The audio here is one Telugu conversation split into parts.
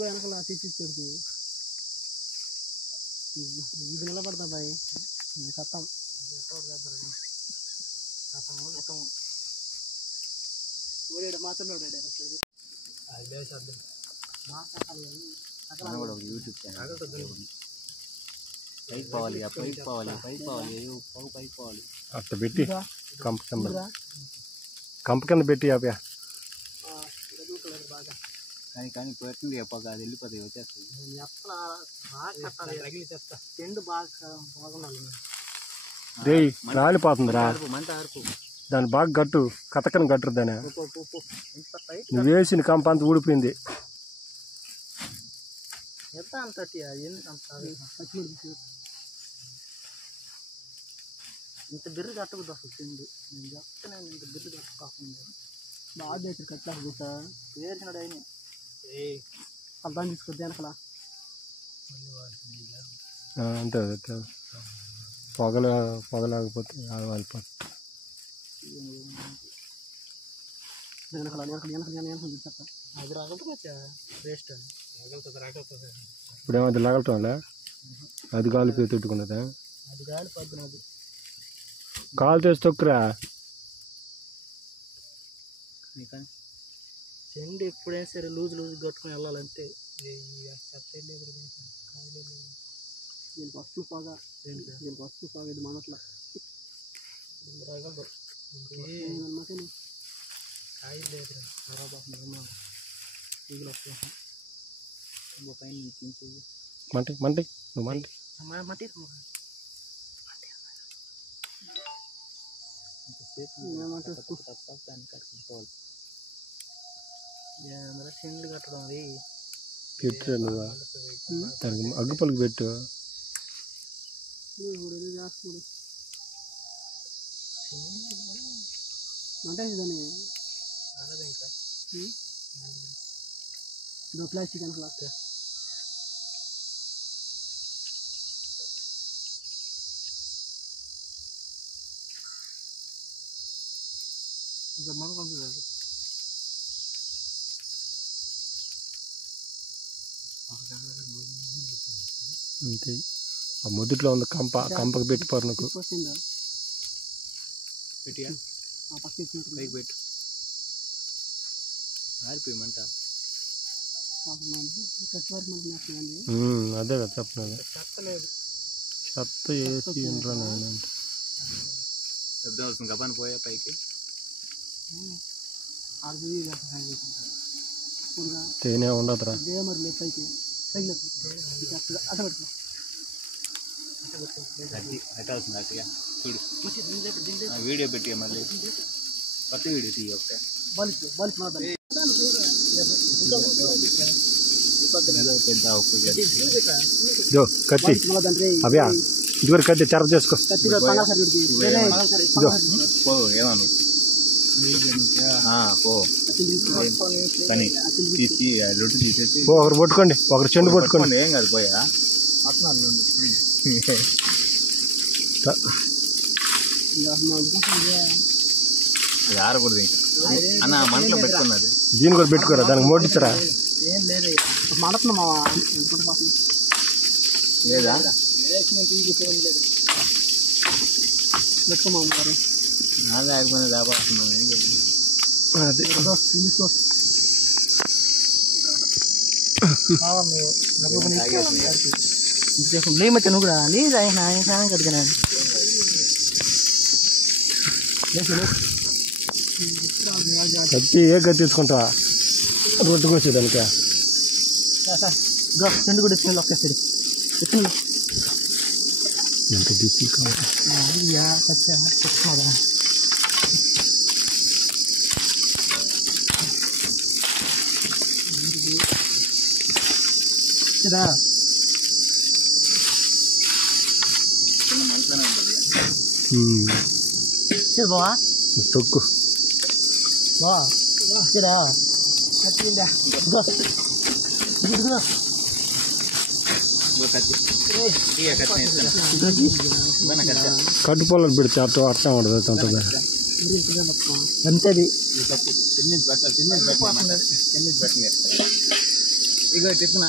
వెనకాల తీర్చిచ్చేది ఇది నిలబడతా బాయ్ కథం మాట్లాడు యూట్యూబ్ ఛానల్ పైకి పోవాలి పైకి పోవాలి పైకి పోవాలి పైకి పోవాలి అట్లా పెట్టి కంప కింద పెట్టి ఆపా కానీ పెట్టండి చెప్పక అది వెళ్ళిపోతాయి వచ్చేస్తుంది చెండు బాగా బాగుండాలి రే రాలిపోతుందిరా మంట ఆర్పు దాన్ని బాగా గట్టు కథకని గట్టు దాన్ని నువ్వు వేసిన కంప అంత ఊడిపోయింది ఎంత అంత ఇంత బిర్రు కట్టకూడదు అసలు తిండి నేను చెప్తున్నాను ఇంత బిర్రు కట్టుకోకుండా బాగా చేసి కట్టలేదు సార్ వేసినాడు అయినా అర్థం తీసుకొద్ది వెనకల అంతే పొగలేకపోతే వాళ్ళిపోతుంది వెనకల చెప్ప అది రాగలుగుతా వేస్ట్ రాగలుగుతుంది ఇప్పుడేమో అది లాగలటంలే అది కాలిపోయి తిట్టుకున్నదా అది కాలిపోద్దు అది కాలు చేసి తొక్కురా చెండు ఎప్పుడైనా సరే లూజ్ కట్టుకుని వెళ్ళాలంటే దీనికి వస్తు పోగా ఇది మనట్లా కాయలు లేదు ఖరాబ్ అవుతుంది పైన మంటి నువ్వు మట్టి చెండ్లు కట్టడం అది పెట్టు నువ్వు దానికి అగ్గు పలుకు పెట్టు అంటే దాన్ని ఇంకా ప్లాస్టిక్ అనుకో అంతే ఆ మొదట్లో ఉంది కంపకు పెట్టిపోరు నాకు పైకి పెట్టు ఆరిపోయమంట అదే కదా చెప్పలేదు చెత్త వేసి అంటే శబ్దం వస్తుంది గబాన్ పోయా పైకి తేనే ఉండదురా పెట్టాల్సింది అట్టుగా చూడు వీడియో పెట్టి మళ్ళీ కొత్త వీడియో తీయ ఒకటే కత్తి అవ్యా ఇదివరకు కత్తి చెర చేసుకో ఏమను పో కానీ తీసి లొట్టు తీసేసి ఒకరు పట్టుకోండి ఒకరు చెండు పట్టుకోండి ఏం కాదు పోయా అది ఆరకూడదు ఇంకా అన్న మంటలో పెట్టుకున్నది దీన్ని కూడా పెట్టుకోరా దానికి మోటిచ్చరా లేదా నాదే ఆగిపోయిన దాపాస్తున్నాం ఏం చేయాలి అది नहीं मत नुकड़ा नहीं जाए ना खाना कर देना కత్తి ఏ కత్తి తీసుకుంటా రొట్టె కోసేదానికా రెండు కూడా ఇచ్చిన లొక్కేస్తాడు ఎంత తీసి కావాలి బావా తొక్కు బా కట్టు పొలం పెడితే అర్థం ఉండదు అంత అంతేది ఇగో చెప్తున్నా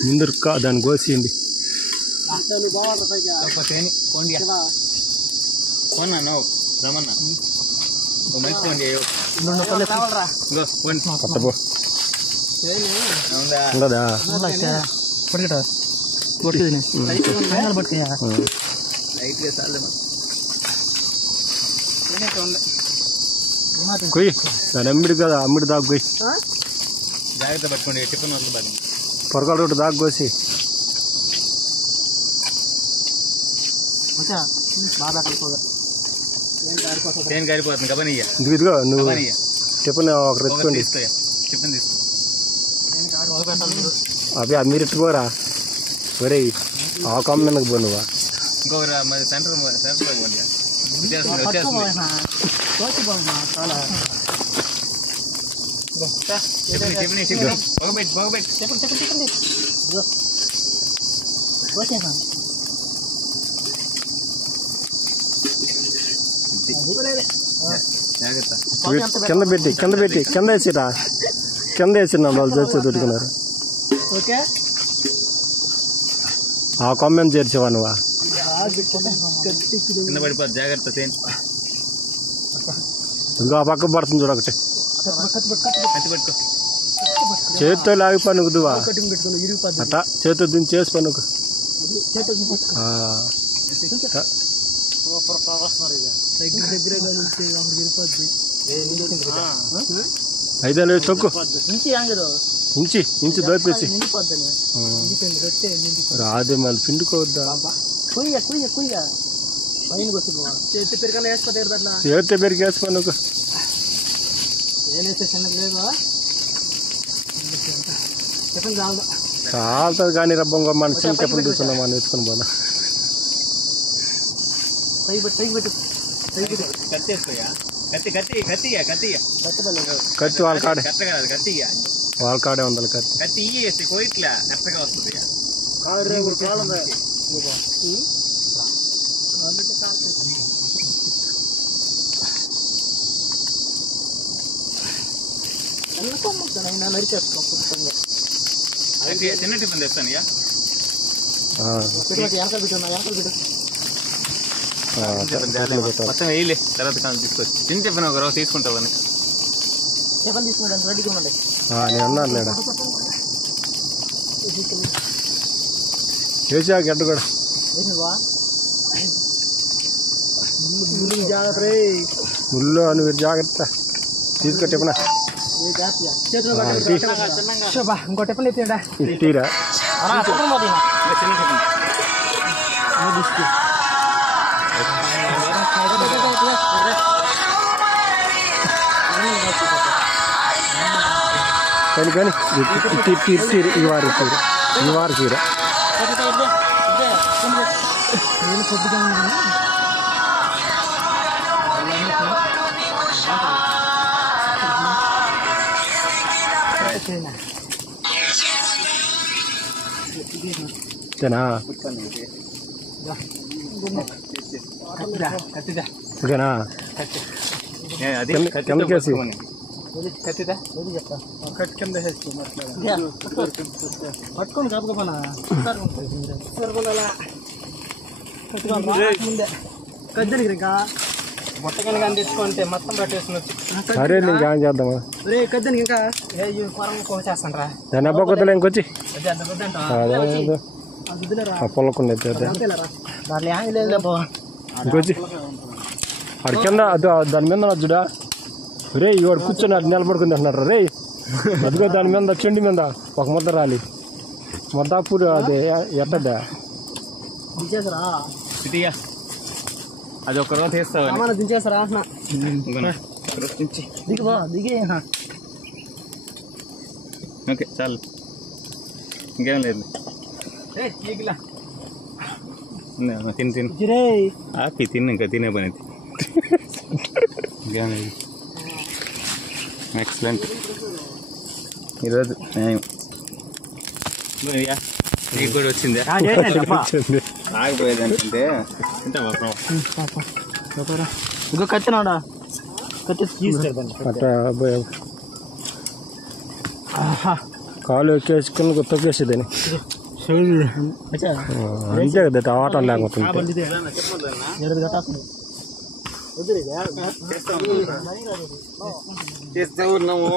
ముందు దాన్ని కోసేయండి. ఫోన్ అన్న రమన్న మంచి ఫోన్ చేయవు కొత్తపో ఉండదా కొయ్యి దాని అమ్మిడి కదా అమ్మిడి దాకా కొయ్యి జాగ్రత్త పట్టుకోండి టిఫిన్ వద్దు బాగా పొరకాల రోడ్డు దాకా కోసి ట్రైన్ కారిపోతుంది కబనీయ ఇదిగో నువ్వు టిఫిన్ ఒక రెచ్చుకోండి టిఫిన్ తీసుకో అవి మీరు ఎట్టుకోరా ఒరే ఆ కమ్మకి పో నువ్వా ఇంకొకరు మరి సెంటర్ పోండి కింద పెట్టి కింద వేసిరా కింద వేసినా వాళ్ళు చేసి దొరుకున్నారు. ఆ కొమ్మని చేర్చేవా నువ్వా కింద పడిపోదు జాగ్రత్త ఇంకో ఆ పక్క పడుతుంది చూడ ఒకటి కత్తి పట్టుకో చేతితో లాగి పనుకుదువా అట్టా చేతితో దీన్ని చేసి పనుకు అయితే తొక్కు ఇంచి దోపేసి రాదే మళ్ళీ పిండుకోవద్దా చేతి పెరిగి వేసి పనుకు చాలుతుంది కానీ రబ్బంగా మన చిన్న టిఫిన్ తీసుకున్నాం మనం ఎత్తుకుని పోదా కత్తి వాళ్ళ కాడే ఉండాలి కత్తి కోయిట్లా కరెక్ట్గా వస్తుంది చిన్న టిఫిన్ తెస్తాను మొత్తం వేయలే తర్వాత కాదు తీసుకొచ్చి చిన్న టిఫిన్ ఒక రోజు తీసుకుంటావని నేను అన్నాను లేడా చేసా గడ్డ కూడా ముళ్ళు అని మీరు జాగ్రత్త తీసుకో టిఫిన్ ఇంకో టిఫిన్ ఎత్తిరా ఇట్టిరా కానీ ఈ వారి తీర ఓకేనా కిందకేసి పట్టుకొని కాపుకోనా కద్దరికి ఇంకా మొట్టకని కానీ తెచ్చుకుంటే మొత్తం పట్టేసుకుని సరే నేను జాయిన్ చేద్దామా రే కద్దనికి ఇంకా కోసేస్తాను రా దాని అబ్బా కొత్తలో ఇంకొచ్చి పొలకుండా ఇంకొచ్చి అడి కింద దాని మీద చూడా రే ఇవాడు కూర్చొని అది నిలబడుకుంది అంటున్నారు రే అదిగో దాని మీద చెండి మీద ఒక ముద్ద రాలి ముద్దాపూర్ అది ఎట్టదా అది ఒక రోజు తీస్తావా దించేస్తారా దిగిపో దిగి ఓకే చాలు ఇంకేం లేదు తిని ఆపి తిన్న ఇంకా తినే పని ఇంకేం లేదు ఎక్సలెంట్ ఈరోజు నీకు కూడా వచ్చిందే ఆగిపోయేది అంటే ఇంకో కత్తినాడా కత్తి తీసుకెళ్ళి అట్లా కాలు ఎక్కేసుకుని తొక్కేసేదని అంతే కదా ఆటం లేకపోతే చేస్తే ఉన్నాము